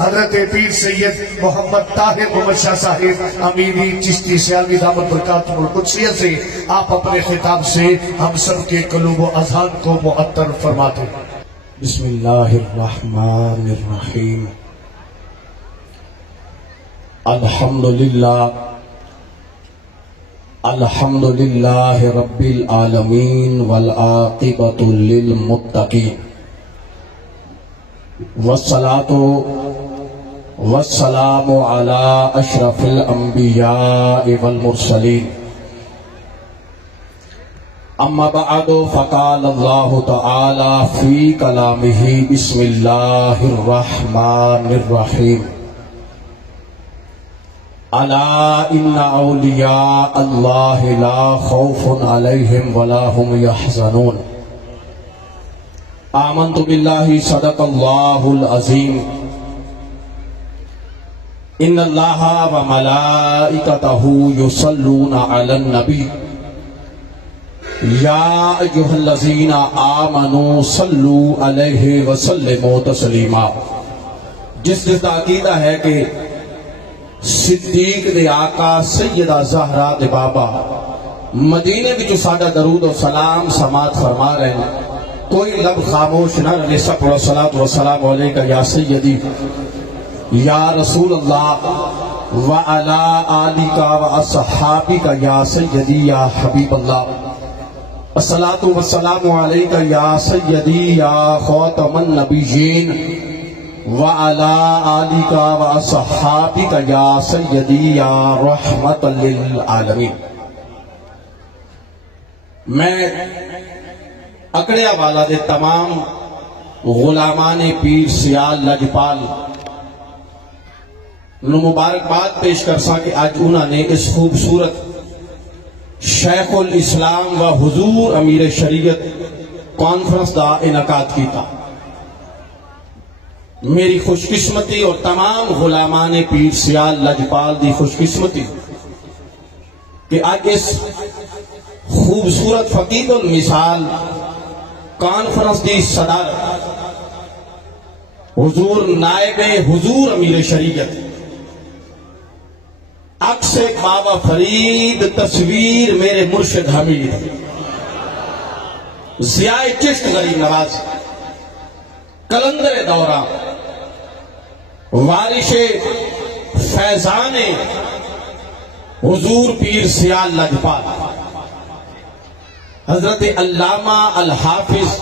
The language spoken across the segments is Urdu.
حضرت پیر سید محمد طاہر محمد شاہ صاحب امیری چشتی سیالوی دامت برکاتہ القدسیہ سے آپ اپنے خطاب سے ہم سب کے قلوب و اذہان کو معطر فرماتے ہیں۔ بسم اللہ الرحمن الرحیم۔ الحمدللہ رب العالمین والعاقبۃ للمتقین والصلاة والسلام علی اشرف الانبیاء والمرسلین اما بعد فقال اللہ تعالی فی کلامہ بسم اللہ الرحمن الرحیم الا ان اولیاء اللہ لا خوف علیہم ولا هم يحزنون آمنت باللہ صدق اللہ العظیم ان اللہ وملائکتہ یصلون علی النبی یا ایھا الذین آمنوا صلوا علیہ وسلموا تسلیما۔ جس کا عقیدہ ہے کہ صدیق دے آقا سیدہ زہرا دے بابا مدینے وچ ساڈا درود و سلام سماعت فرما رہے ہیں، کوئی لب خاموش نہ رہے۔ سب پڑھو صلاۃ و سلام علیکہ یا سیدی یا رسول اللہ وعلی آلک واصحابک یا سیدی یا حبیب اللہ۔ الصلاۃ والسلام علیکہ یا سیدی یا خاتم النبیین وعلی آلک واصحابک یا سیدی یا رحمت للعالمین۔ میں اکڑیا والا دے تمام غلامان پیر سیال لجپال نو مبارکباد پیش کر سا کہ آج انہوں نے اس خوبصورت شیخ الاسلام و حضور امیر شریعت کانفرنس دا انعقاد کیتا۔ میری خوش قسمتی اور تمام غلامان پیر سیال لجپال دی خوش قسمتی کہ آج اس خوبصورت فقید المثال کانفرنس دی صدارت حضور نائب حضور امیر شریعت عکس بابا فرید تصویر میرے مرشد حمید ضیاء چشت غریب نواز کلندر دورہ وارث فیضان حضور پیر سیال لجپال حضرت علامہ الحافظ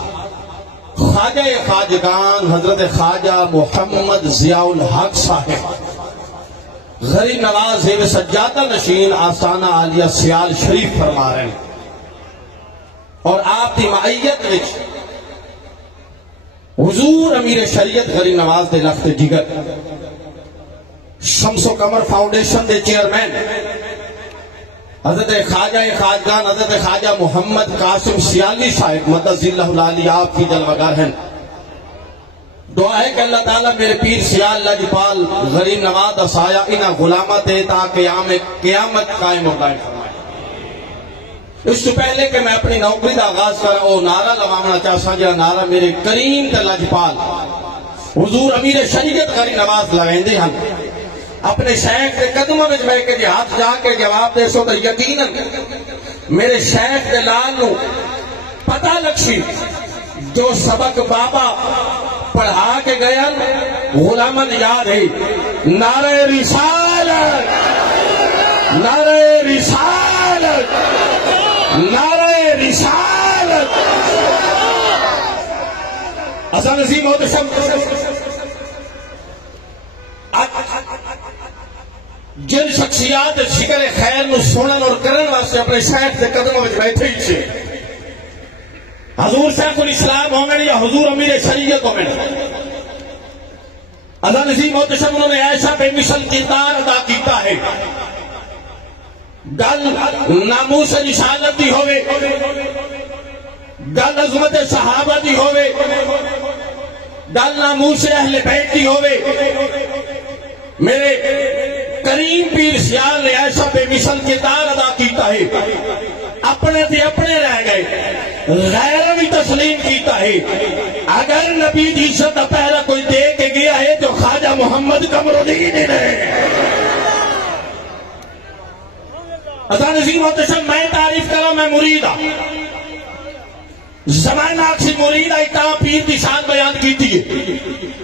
خواجہ خواجگان حضرت خواجہ محمد ضیاء الحق صاحب غریب نواز زیب سجادہ نشین آستانہ عالیہ سیال شریف فرما رہے ہیں، اور آپ کی معیت وچ حضور امیر شریعت غریب نواز دے لخت جگر شمس و قمر فاؤنڈیشن دے چیئرمین حضرت خواجہ خواجگان حضرت خواجہ محمد قاسم سیالی صاحب مدد اللہ العالی آپ کی جلوگر ہیں۔ دعا ہے کہ اللہ تعالیٰ میرے پیر سیال لجپال غریب نواز دا سایہ انہا غلامت دے تا قیامت قائم و قائم فرمائے۔ اس سے پہلے کہ میں اپنی نوکری دا آغاز کرا وہ نعرہ لگانا چاہتا جا نعرہ میرے کریم دا لجپال حضور امیر شریعت غریب نواز لگائیں دے ہم اپنے شیخ دے قدموں میں جمعے کے ہاتھ جا کے جواب دے سو تو یقیناً میرے شیخ دے لال نو پتہ لکشی جو سبق بابا پڑھا کے گیا غلامن یاد ہے۔ نعرہ رسالت نعرہ رسالت نعرہ رسالت۔ حسن عظیم محتشم جن شخصیات ذکر خیر نو سنن اور کرن واسطے اپنے شیخ کے قدموں میں بیٹھے ہی چھے، حضور شیخ الاسلام ہومن یا حضور امیر شریعت ہومن، حسن عظیم محتشم انہوں نے ایسا بے مثل کردار ادا کیتا ہے۔ گل ناموس رسالت دی ہوئے، گل عظمت صحابہ دی ہوئے، گل ناموس اہل بیت دی ہوئے، میرے کریم پیر سیال نے ایسا بے مثل کردار ادا کیتا ہے۔ اپنے تھے اپنے رہ گئے، غیر بھی تسلیم کیتا ہے۔ اگر نبی دی عزت پہلا کوئی دے کے گیا ہے تو خواجہ محمد قمرالدین نے اذان عظیم محتشم میں تعریف کرا میں مرید ہاں زمانہ اکسی مرید آئی تا پیر دی شان بیان کی تھی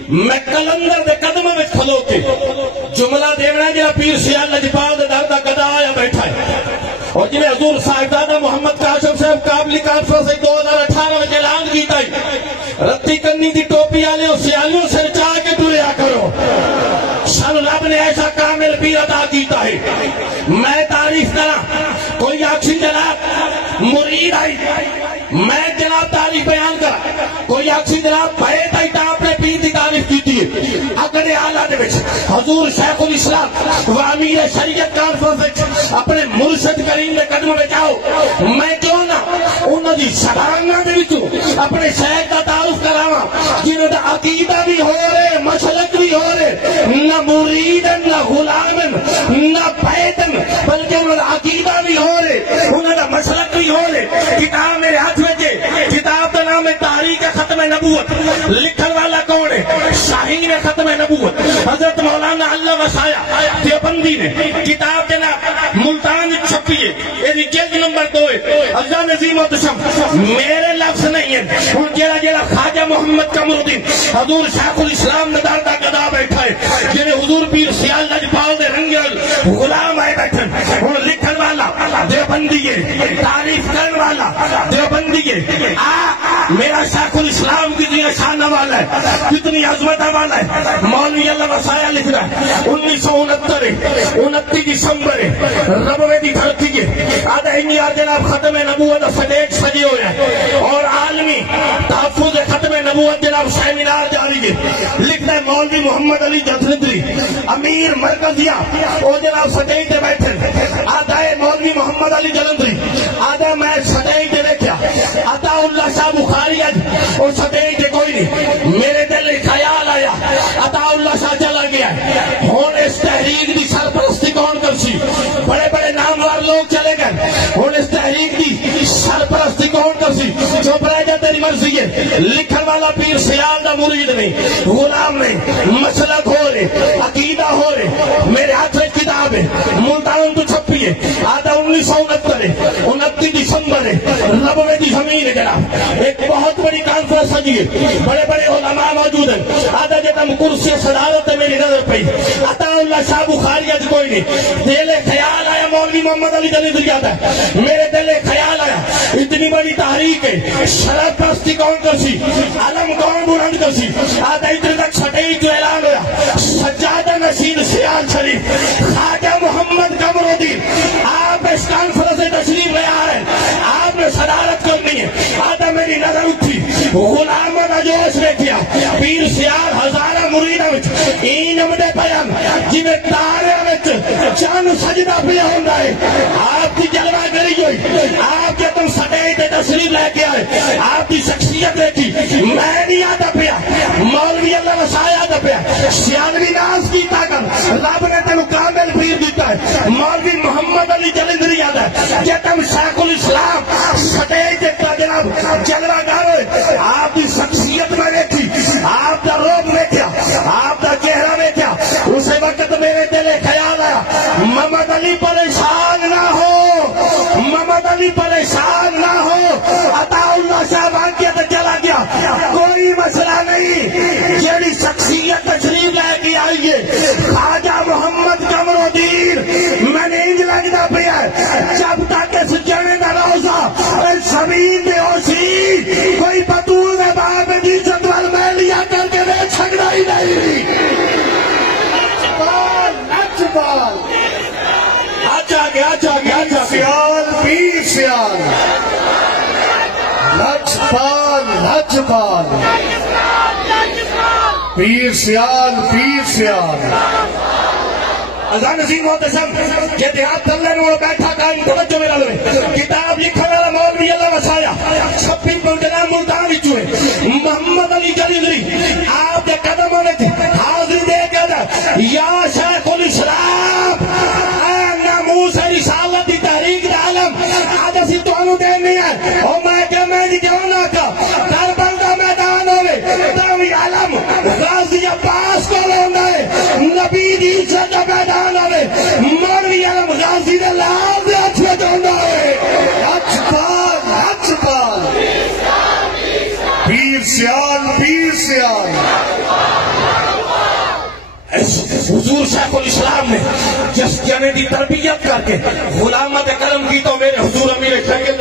میں کلندر دے قدم میں کھلو کے جملہ دیونا جا پیر سیال لجپال دے دردہ قدا آیا بیٹھا ہے اور جنہیں حضور صاحبزادہ محمد قاسم صاحب قابلی کانفرنس 2018 میں اعلان کیتا ہے رتی کنی دی ٹوپی آلے اور سیالیوں سے رچا کے ٹریا کرو شان رب نے ایسا کامل پیر عطا کیتا ہے میں تعریف کرا کوئی آکسی جناب مرید آئی میں جناب تعریف بیان کرا کوئی آکسی جناب بیت آئی تا اپنے پیر دی تعریف کیتی ہے اگر آلہ دے بچ حضور شیخ الاسلام و امیر شریعت کانفرنس اپنے مرشد کریم دے قدم میں جاؤ میں کیوں نہ انہوں دی سبانہ دے بچوں اپنے شیخ کا تعارف کراواں جنہوں دا عقیدہ بھی ہو رہے مسلک بھی ہو رہے نہ مریدن نہ غلامن نہ بیتن بلکہ انہوں دا عقیدہ بھی ہو رہے انہوں دا مسلک بھی ہو رہے کتاب میرے ہاتھ میں جے کتاب کا نام ہے تحریک ختم نبوت لکھن والا کون ہے شاہین ختم نبوت حضرت مولانا اللہ وسایا دیوبندی نے کتاب جناب ملتان چھپیے یہ جلد نمبر 2 ہے اللہ نظیم و تشم میرے لفظ نہیں ہے ان جیڑا جیڑا خواجہ محمد قمرالدین حضور شیخ الاسلام نداردہ قدا بیٹھا ہے جنہیں حضور پیر سیال لجپال دے رنگل غلام آئے بیٹھن ان لکھن والا دیوبندی ہے تعریف کرن والا دیوبندی ہے میرا شیخ الاسلام کتنی شانہ والا ہے کتنی عظمت والا ہے مولوی اللہ وسایا لکھ رہا ہے 1969 دسمبر ربوے دی دھرتی ہے آدھا ہنگی جناب ختم نبوت سڈیک سجے ہویا ہے اور عالمی تحفظ ختم نبوت جناب سیمینار جاری ہے لکھنا ہے مولوی محمد علی جتندری امیر مرکزیہ وہ جناب سڈیک دے بیٹھے آدھا ہے مولوی محمد علی جلندری آدھا میں سڈیک دے دیکھا عطا اللہ شاہ بخاری اور سڈیک دے کوئی نہیں میرے دل خیال آیا عطا اللہ شاہ چلا گیا ہے ہون اس تحریک دی سرپرستی کون کر سی بڑے بڑے نامور لوگ چلے گئے ہون اس تحریک دی سرپرستی کون کر سی چپ رہ جا تیری مرضی ہے لکھن والا پیر سیال دا مرید نہیں غلام نہیں مسلک ہو رہے عقیدہ ہو رہے میرے ہاتھ میں کتاب ہے ملتان تو چھپی ہے آدھا 1969 29 دسمبر ربوے دی زمین ہے جناب ایک بہت بڑی کانفرنس سجی ہے بڑے بڑے علماء موجود ہیں آدھا جتم کرسی صدارت ہے میری نظر پہ عطا اللہ شاہ بخاری آج کوئی نہیں دل خیال آیا مولوی محمد علی جلندری آتا ہے میرے دل خیال آیا اتنی بڑی تحریک ہے شرف پرستی کون کر سی علم کون بلند کر سی آدھا اتنے تک چھٹائی جو اعلان ہوا سجادہ نشین سیال شریف خواجہ محمد قمرالدین آپ اس کانفرنس سے تشریف لے آ رہے ہیں آپ نے صدارت کرنی ہے آدھا میری نظر اٹھی غلام دا جوش دیکھیا پیر سیال ہزارہ مریدہ وچ این امدے پیان جنہیں تارے وچ چان سجدہ پیا ہوندہ ہے آپ کی جلوہ گری ہوئی آپ کے تم سٹیج دے تشریف لے کے آئے آپ کی شخصیت دیکھی میں نہیں آتا پیا مولوی اللہ وسایا آتا پیا سیالوی ناز کی طاقت رب نے تنو کامل پیر دیتا ہے مولوی محمد علی جلندری آتا ہے کہ تم شیخ الاسلام سٹیج دیکھتا جناب جلوہ گار ہوئے آپ کی شخصیت میں دیکھی آپ کا روپ دیکھا آپ کا چہرہ دیکھا اسے وقت میرے دل خیال آیا محمد علی پریشان نہ ہو محمد علی پریشان نہ ہو عطا اللہ شاہ واقعہ تو چلا گیا کوئی مسئلہ نہیں جیڑی شخصیت تشریف لے کے آئی ہے خواجہ محمد قمرالدین میں نے انج لگتا پیا جب تک اس جنے کا روزہ زمین میں ہوسی کوئی بطول میں باپ میں دیجت وال میں لیا کر کے دیکھ سکتا ہی نہیں نچبال آجا گیا سیال پیر سیال نچبال نچبال پیر سیال اذان عظیم محتشم کہ دیہات تلے نوڑ بیٹھا قائم توجہ میرا لوے کتاب لکھا والا مولوی اللہ وسایا 26 پنجنا ملتان وچوں محمد علی جلندری آپ کے قدموں میں حاضری دے کے یا شیخ الاسلام ناموس رسالت دی تحریک عالم آج اسی توانو دینے ہیں اور میں کہ میں نہیں کیوں نہ کا کربلا میدان ہوئے تاوی عالم غازی عباس کو لوندہ ہے پیر سیال حضور شیخ الاسلام نے جس جنے دی تربیت کر کے غلامت کرم کی تو میرے حضور امیر شریعت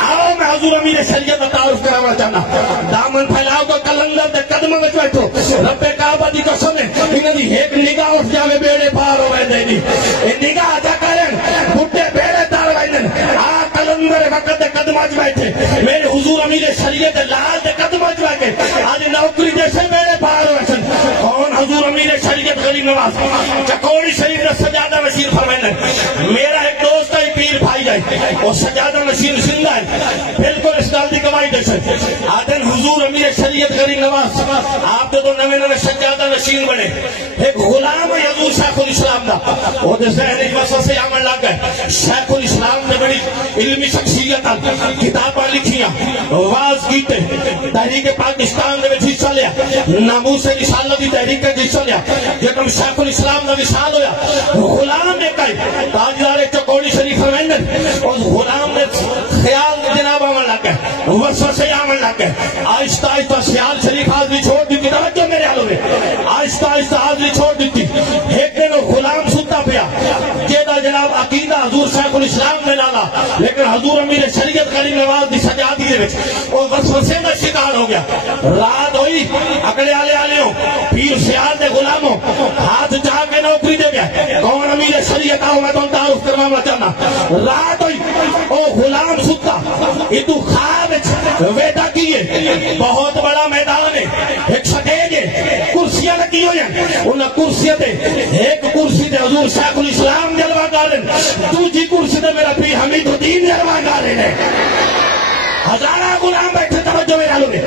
آؤ میں حضور امیر شریعت کا تعارف کرانا چاہنا دامن پھیلاؤ تو کلندر دے قدم میں بیٹھو رب کعبہ دی قسم ہے انہاں دی ایک نگاہ اٹھ جاوے بیڑے پار ہو ویندے نہیں اے نگاہ جا کرن بڈھے بیڑے تار ویندن آ کلندر وقت دے قدم وچ بیٹھے میرے حضور امیر شریعت لال دے قدم وچ بیٹھے اج نوکری دے سے بیڑے پار ہو ویسن کون حضور امیر شریعت غریب نواز چکوڑی شریف نے سجادہ نشین فرمائے میرا ایک دوست ہے پیر بھائی جائے اور سجادہ نشین زندہ ہے بالکل اس گل دی گواہی دے سکتے آدن حضور امیر شریعت غریب نواز آپ تو نوے نوے سجادہ نشین بنے ایک غلام ہے حضور شیخ الاسلام دا وہ دے ذہنی وسوسے عمل لگ گئے شیخ الاسلام نے بڑی علمی شخصیت کتاباں لکھیاں واز کیتے تحریک پاکستان دے وچ حصہ لیا ناموس رسالت دی تحریک وچ حصہ لیا جدوں شیخ الاسلام دا وصال ہویا غلام نے کہا تاجدار چکوڑی شریف فرمائیں اس غلام نے خیال جناب عمل لگ گئے وسوسے عمل لگ گئے آہستہ آہستہ خیال شریف حاضری چھوڑ دی توجہ میرے حال ہوئے آہستہ آہستہ حاضری چھوڑ دی ایک دن غلام ستا پیا جیدہ جناب عقیدہ حضور شیخ الاسلام نے لالا لیکن حضور امیر شریعت غریب نواز دی سجادی دے وچ وہ وسوسے دا شکار ہو گیا رات ہوئی اکڑے آلے ہو پیر خیال دے غلاموں ہاتھ جا کے نوکری دے گیا کون امیر شریعت آؤ میں تو تعارف کروانا چاہنا رات ہوئی او غلام ستا اتو خواب ویدہ کیے بہت بڑا میدان ہے ایک سٹیج ہے کرسیاں لگی ہوئی ہیں انہاں کرسیاں دے ایک کرسی دے حضور شیخ الاسلام جلوہ گارن دوجی کرسی دے میرا پیر حمید الدین جلوہ گارن ہے ہزارہ غلام بیٹھے توجہ میرا لوگے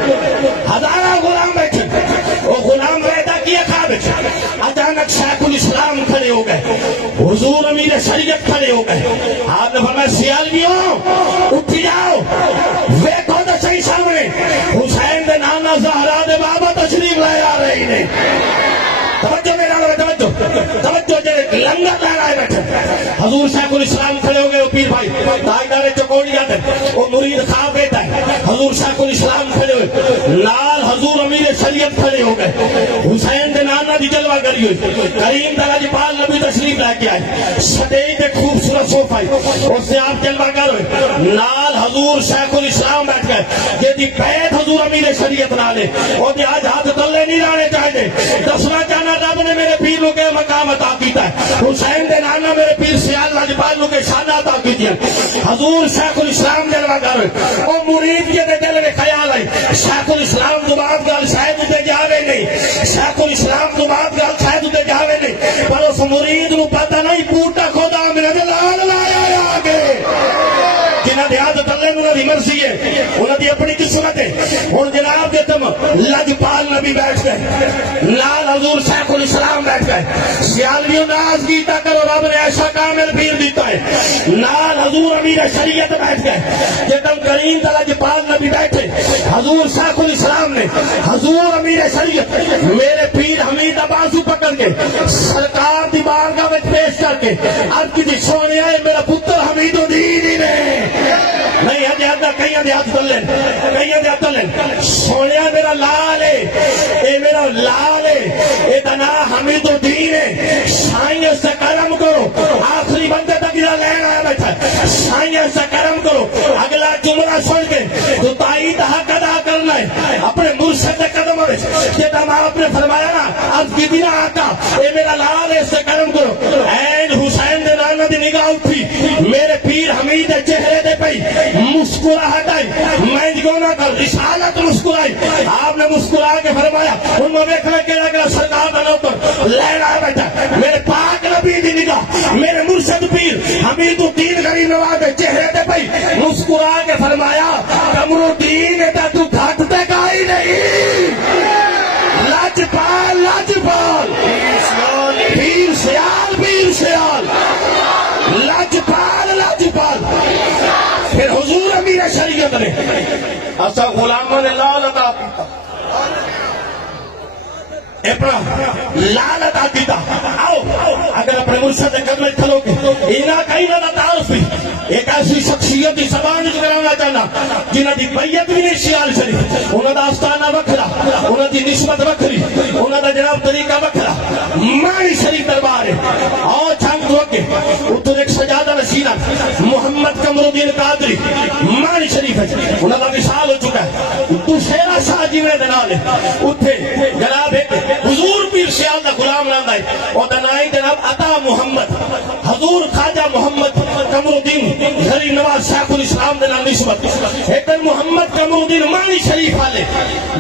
ہزارہ غلام بیٹھے وہ غلام ویدہ کیا خواب اچانک شیخ الاسلام کھڑے ہو گئے حضور امیر شریعت کھڑے ہو گئے آپ نے فرمایا سیالویوں اٹھ جاؤ ویکھو تو صحیح سامنے حسین دے نانا زہرا دے بابا تشریف لے آ رہی نے توجہ میرا لوگ توجہ جے لنگر لے رہے بیٹھے حضور شیخ الاسلام کھڑے ہو گئے وہ پیر بھائی تاجدار چکوڑی آتے وہ مرید خواب دیتا ہے حضور شیخ الاسلام کھڑے ہوئے لال حضور امیر شریعت کھڑے ہو گئے حسین دے نانا دی جلوہ کری ہوئی کریم تلاجی پال نبی تشریف لے کے آئے سٹیج دے خوبصورت صوفہ اس سے آپ جلوہ کر ہوئے لال حضور شیخ الاسلام بیٹھ گئے یہ دی بیت حضور امیر شریعت نہ لے اور دی آج ہاتھ تلے نہیں لانے چاہتے دسنا چاہنا رب نے میرے پیروں کے مقام عطا کیتا ہے حسین دے نانا میرے پیر سیال لاجپال کے شان عطا کیتی ہے حضور شیخ الاسلام جلوہ کر او مرید کے دل میں خیال ہے شیخ الاسلام تو بات گل شاید تے جاوے نہیں شیخ الاسلام تو بات گل شاید تے جاوے نہیں پر اس مرید نو پتہ نہیں پوٹا خدا میرے جلال لایا آگے جنہاں دی عادت اللہ انہاں دی مرضی ہے انہاں دی اپنی قسمت ہے ہن جناب دے تم لاجپال نبی بیٹھ گئے لال حضور شیخ الاسلام بیٹھ گئے سیالویوں ناز کیتا کرو رب نے ایسا کامل پیر دیتا ہے لال حضور امیر شریعت بیٹھ گئے جتم کریم لاجپال نبی بیٹھے حضور شیخ الاسلام نے حضور امیر شریعت میرے پیر حمید بازو پکڑ کے سرکار دی بارگاہ میں پیش کر کے اب کی سونے آئے میرا پتر حمید الدین ہی نے نہیں ہے جہاں کہیں دے ہاتھ تلن کہیں دے ہاتھ تلن سونے میرا لال ہے اے میرا لال ہے اے دنا حمید الدین ہے سائیں سے کرم کرو آخری بندے تک یہ لین آیا بیٹھا ہے سائیں سے کرم کرو اگلا جملہ سن کے تو تائید حق ادا کرنا ہے اپنے مرشد قدم ہوئے جیتا ماں آپ نے فرمایا نا اب کی دینا آقا اے میرا لال ہے سے کرم کرو این حسین دے نانا دی نگاہ اٹھی میرے پیر حمید چہرے دے پئی مسکراہٹ آئی میں جگونا کر رسالت مسکرائی آپ نے مسکرا کے فرمایا ان میں دیکھنا کہنا کہ سرکار بنو کر لین آیا بیٹھا میرے پاک نبی دی نگاہ میرے مرشد پیر حمید الدین غریب نواز کے چہرے دے پئی مسکرا کے فرمایا کمر الدین تا تو گھٹتے کا ہی نہیں لاجپال لاجپال پیر سیال لاجپال لاجپال پھر حضور امیر شریعت نے ایسا غلاموں نے لال عطا کیتا اپنا لال ادا کیتا آؤ اگر اپنے مرشد قدمے کھلو کے اینا کا اینا دا تعارف بھی ایک ایسی شخصیت کی زبان جو کرانا چاہنا جنہاں دی بیعت بھی نہیں سیال شریف انہاں دا آستانہ وکھرا انہاں دی نسبت وکھری انہاں دا جناب طریقہ وکھرا مانی شریف دربار ہے اور چھنگ دو کے اتر ایک سجادہ نشینہ محمد قمرالدین قادری مانی شریف ہے انہاں دا مثال ہو چکا ہے دوسرا شاہ جی میں دنالے اتھے جناب ایک حضور پیر سیال دا غلام نام ہے اور دنائی جناب عطا محمد حضور خواجہ محمد قمرالدین غریب نواز شیخ الاسلام دے نام نسبت ایک دن محمد قمرالدین مانی شریف والے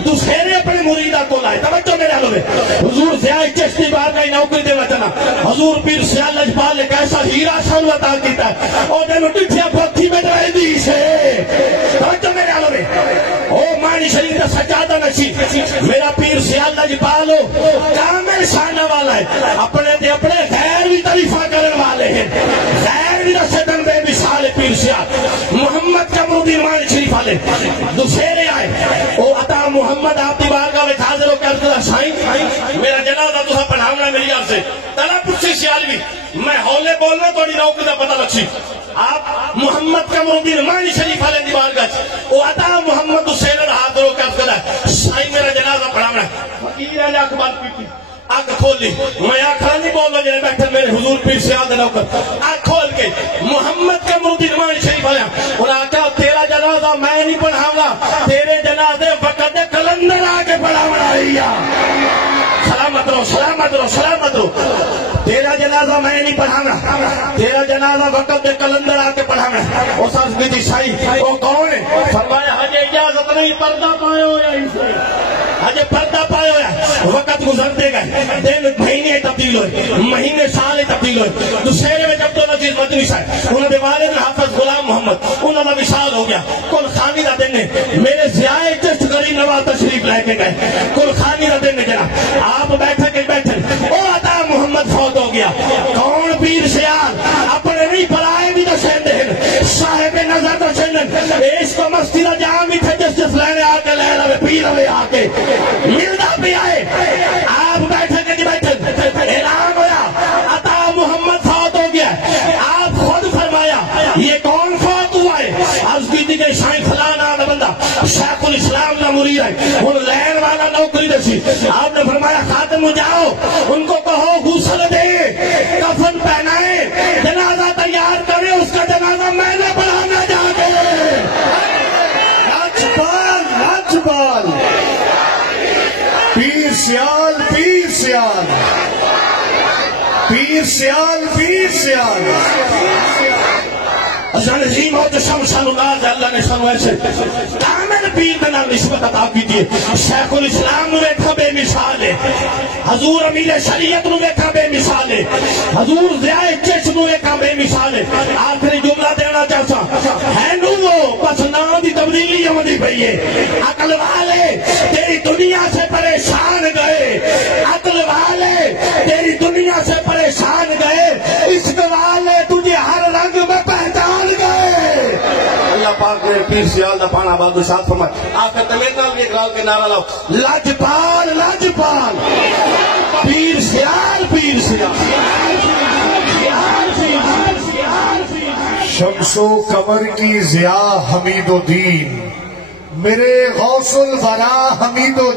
دوسرے اپنے مریدہ کو لائے توجہ میرے حلوے حضور ضیاء چشتی بار کا نوکری دے وطنہ حضور پیر سیال لجپال ایک ایسا ہیرا شان عطا کیتا ہے اور دن اٹھیا پتھی میں ڈرائے دی سے توجہ میرے حلوے او مانی شریف دا سجادہ نشید میرا پیر سیال لجپال ہو کامل شانہ والا ہے اپنے غیر بھی تعریفہ کرنے والے ہیں غیر بھی رسدن بے مثال پیر سیال محمد قمرالدین مانی شریف والے دوسرے آئے او عطا محمد آپ دی بارگاہ میں حاضر ہو کر کہا سائیں میرا جنازہ تسا پڑھاونا میری عرض سے تلا پچھے سیال بھی میں ہولے بولنا توڑی نوکری دا پتہ لکسی آپ محمد قمرالدین مانی شریف والے دی بارگاہ او عطا محمد حسین حاضر ہو کر کہا سائیں میرا جنازہ پڑھاونا فقیر ہے اکبر پیٹی آنکھ کھول لی میں آنکھا نہیں بول رہا جنہیں بیٹھے میرے حضور پیر سیال دے نوکر آنکھ کھول کے محمد قمرالدین مانی شریف آیا انہاں کہا تیرا جنازہ میں نہیں پڑھاؤں گا تیرے جنازے وقت کلندر آگے پڑھاؤں رہا سلامت رہو سلامت رہو سلامت رہو تیرا جنازہ میں نہیں پڑھانا تیرا جنازہ وقت کلندر آ کے پڑھانا وہ ساز بیٹی شاہی وہ کون ہے فرمایا حجے اجازت نہیں پردہ پائے ہو یا اسے حجے پردہ پائے ہو یا وقت گزرتے گئے دن مہینے تبدیل ہوئے مہینے سال تبدیل ہوئے دوسرے میں جب تو نزیز مدنی صاحب انہوں نے والد حافظ غلام محمد انہوں نے مثال ہو گیا کل خانی دا دن نے میرے ضیاء چشت غریب نواز تشریف لے کے گئے کل خانی دا دن نے جناب آپ بیٹھے کے بیٹھے او عطا محمد فوت ہو گیا کون پیر سیال اپنے نہیں پرائے بھی دسین دہن صاحب نظر دسین اس کو مستی دا جام ہی تھے جس لینے آکے لے رہے پیر ہوئے آکے ملدہ بھی آئے آپ بیٹھے کے بیٹھے اعلان ہویا عطا محمد فوت ہو گیا آپ خود فرمایا یہ کون فوت ہوا ہے عرض کی دیگے شاہی فلانا آدھا بندہ شیخ الاسلام کا مرید ہے ان لین والا نوکری دسی آپ نے فرمایا خاتم جاؤ ان کو کہو غسل دے کفن پہنائے جنازہ تیار کرے اس کا جنازہ میں نے پڑھانا جا کے لاجپال لاجپال پیر سیال پیر سیال پیر سیال پیر سیال ازان عظیم ہو جسم سنولاز اللہ نے سنو ایسے کامل پیر بنا نسبت عطا کی دیئے شیخ الاسلام نو ایکھا بے مثال ہے حضور امیر شریعت نو ایکھا بے مثال ہے حضور ضیاء چشت نو ایکھا بے مثال ہے آخری جملہ دینا چاہتا ہے نو وہ بس نام دی تبدیلی ہماری پہی ہے عقل والے تیری دنیا سے پریشان گئے عقل والے تیری دنیا سے پریشان گئے عشق والے تجھے ہر رنگ میں پہچان گئے اللہ پاک نے پیر سیال دا پانا بادو شاد فرمائے آخر تمینا بھی اقرال کے نعرہ لاؤ لاجپال لاجپال پیر سیال پیر سیال شمس و قمر کی ضیاء حمید و دین میرے غوث الورا حمید و